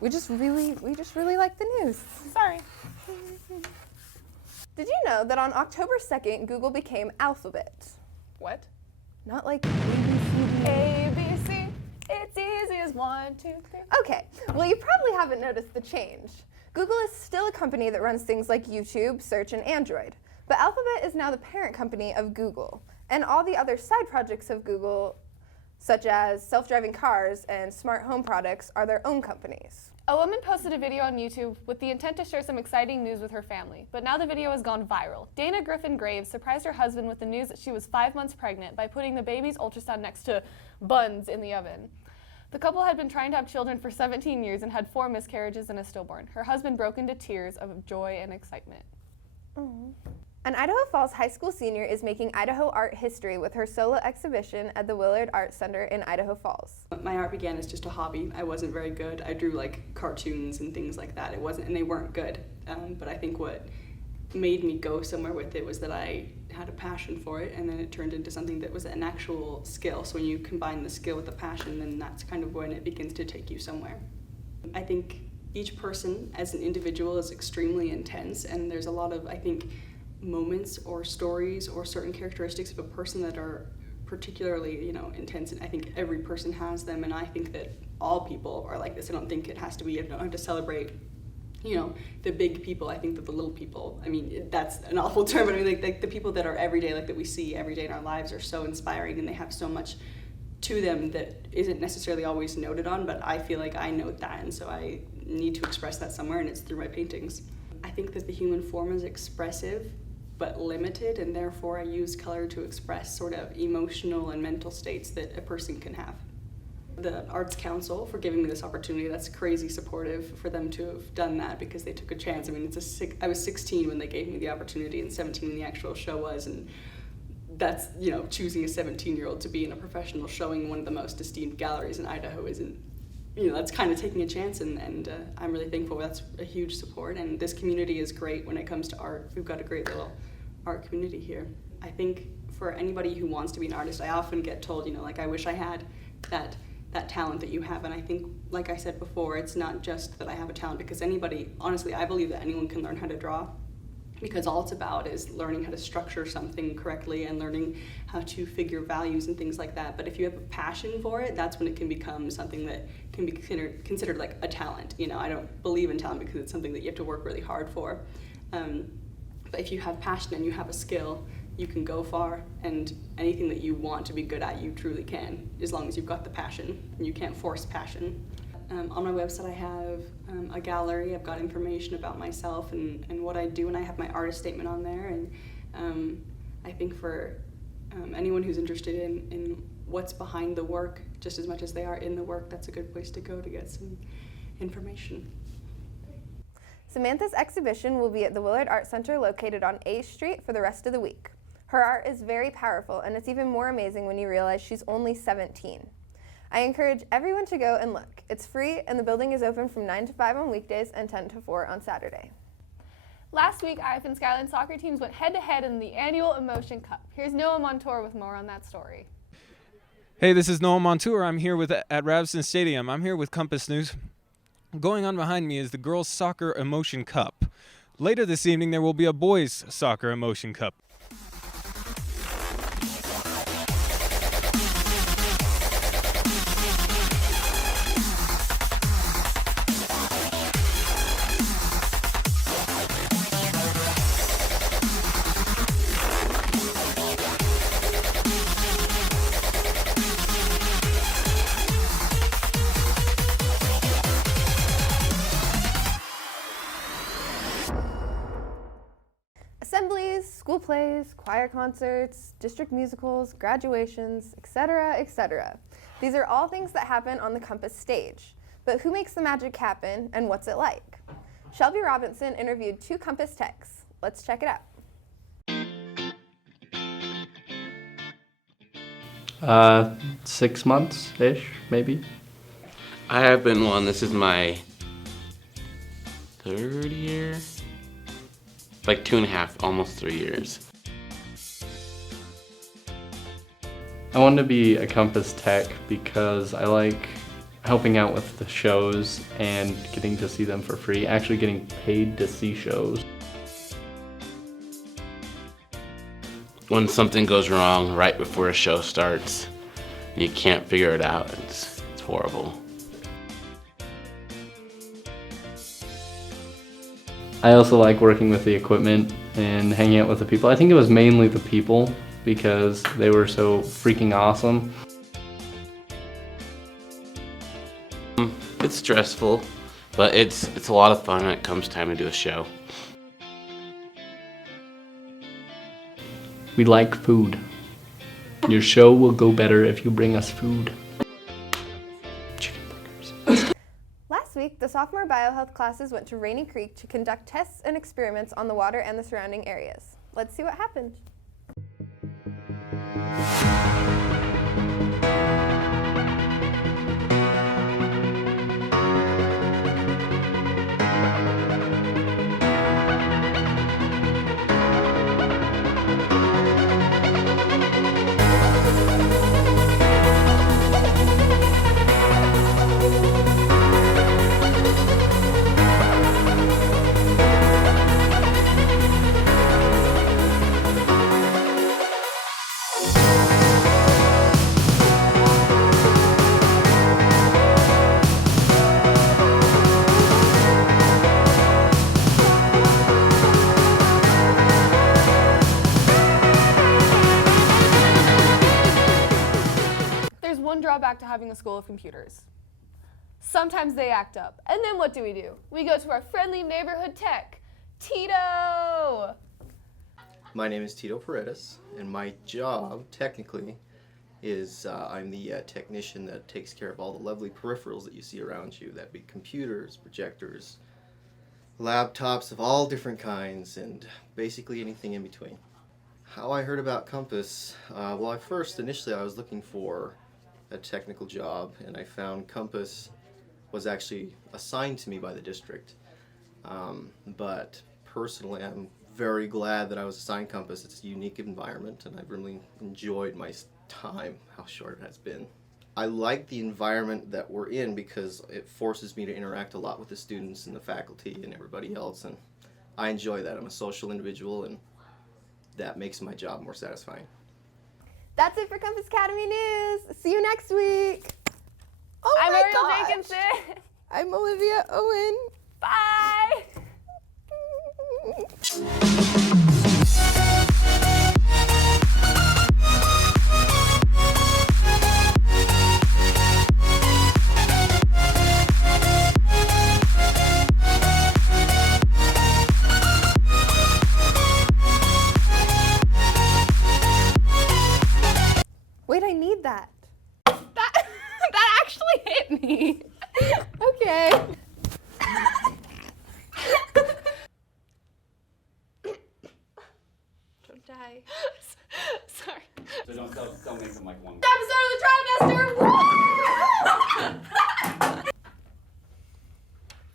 We just really like the news. Sorry. Did you know that on October 2nd, Google became Alphabet? What? Not like ABCD. ABC. It's easy as 1, 2, 3. Okay, well you probably haven't noticed the change. Google is still a company that runs things like YouTube, Search, and Android. But Alphabet is now the parent company of Google. And all the other side projects of Google, such as self-driving cars and smart home products, are their own companies. A woman posted a video on YouTube with the intent to share some exciting news with her family, but now the video has gone viral. Dana Griffin Graves surprised her husband with the news that she was 5 months pregnant by putting the baby's ultrasound next to buns in the oven. The couple had been trying to have children for 17 years and had 4 miscarriages and a stillborn. Her husband broke into tears of joy and excitement. Aww. An Idaho Falls high school senior is making Idaho art history with her solo exhibition at the Willard Art Center in Idaho Falls. My art began as just a hobby. I wasn't very good. I drew like cartoons and things like that. And they weren't good. But I think what made me go somewhere with it was that I had a passion for it, and then it turned into something that was an actual skill. So when you combine the skill with the passion, then that's kind of when it begins to take you somewhere. I think each person as an individual is extremely intense, and there's a lot of, I think, moments or stories or certain characteristics of a person that are particularly, intense, and I think every person has them, and I think that all people are like this. I don't think it has to be, you don't have to celebrate, the big people. I think that the little people, that's an awful term, but like the people that are everyday, like that we see every day in our lives, are so inspiring, and they have so much to them that isn't necessarily always noted on, but I feel like I note that, and so I need to express that somewhere, and it's through my paintings. I think that the human form is expressive but limited, and therefore I use color to express sort of emotional and mental states that a person can have. The Arts Council for giving me this opportunity, that's crazy supportive for them to have done that, because they took a chance. I was 16 when they gave me the opportunity and 17 when the actual show was, and that's, choosing a 17-year-old to be in a professional showing in one of the most esteemed galleries in Idaho isn't, that's kind of taking a chance, and I'm really thankful. That's a huge support, and this community is great when it comes to art. We've got a great little art community here. I think for anybody who wants to be an artist, I often get told, I wish I had that talent that you have, and I think, like I said before, it's not just that I have a talent, because anybody, honestly, I believe that anyone can learn how to draw, because all it's about is learning how to structure something correctly and learning how to figure values and things like that. But if you have a passion for it, that's when it can become something that can be considered like a talent. I don't believe in talent because it's something that you have to work really hard for. But if you have passion and you have a skill, you can go far, and anything that you want to be good at, you truly can, as long as you've got the passion, and you can't force passion. On my website I have a gallery. I've got information about myself and what I do, and I have my artist statement on there, and I think for anyone who's interested in what's behind the work, just as much as they are in the work, that's a good place to go to get some information. Samantha's exhibition will be at the Willard Art Center located on A Street for the rest of the week. Her art is very powerful, and it's even more amazing when you realize she's only 17. I encourage everyone to go and look. It's free, and the building is open from 9 to 5 on weekdays and 10 to 4 on Saturday. Last week, IF and Skyline soccer teams went head-to-head in the annual Emotion Cup. Here's Noah Montour with more on that story. Hey, this is Noah Montour. I'm here at Ravston Stadium. I'm here with Compass News. Going on behind me is the Girls Soccer Emotion Cup. Later this evening, there will be a Boys Soccer Emotion Cup. Assemblies, school plays, choir concerts, district musicals, graduations, etc., etc. These are all things that happen on the Compass stage. But who makes the magic happen, and what's it like? Shelby Robinson interviewed 2 Compass techs. Let's check it out. 6 months-ish, maybe. I have been one. This is my 3rd year. Like 2.5, almost 3 years. I wanted to be a Compass tech because I like helping out with the shows and getting to see them for free, actually getting paid to see shows. When something goes wrong right before a show starts, and you can't figure it out, it's horrible. I also like working with the equipment and hanging out with the people. I think it was mainly the people because they were so freaking awesome. It's stressful, but it's a lot of fun when it comes time to do a show. We like food. Your show will go better if you bring us food. Chicken burgers. Last week, the sophomore biohealth classes went to Rainy Creek to conduct tests and experiments on the water and the surrounding areas. Let's see what happened. Drawback to having a school of computers. Sometimes they act up. And then what do? We go to our friendly neighborhood tech, Tito! My name is Tito Paredes, and my job, technically, is I'm the technician that takes care of all the lovely peripherals that you see around you. That'd be computers, projectors, laptops of all different kinds, and basically anything in between. How I heard about Compass, well, initially I was looking for a technical job, and I found Compass was actually assigned to me by the district. But personally, I'm very glad that I was assigned Compass. It's a unique environment, and I've really enjoyed my time, how short it has been. I like the environment that we're in because it forces me to interact a lot with the students and the faculty and everybody else, and I enjoy that. I'm a social individual, and that makes my job more satisfying. That's it for Compass Academy News. See you next week. Oh I'm my Aerial gosh. Jenkinson. I'm Olivia Owen. Bye! Wait, I need that. That actually hit me. Okay. Don't die. Sorry. So don't make them like one. Episode of the trimester! Woo!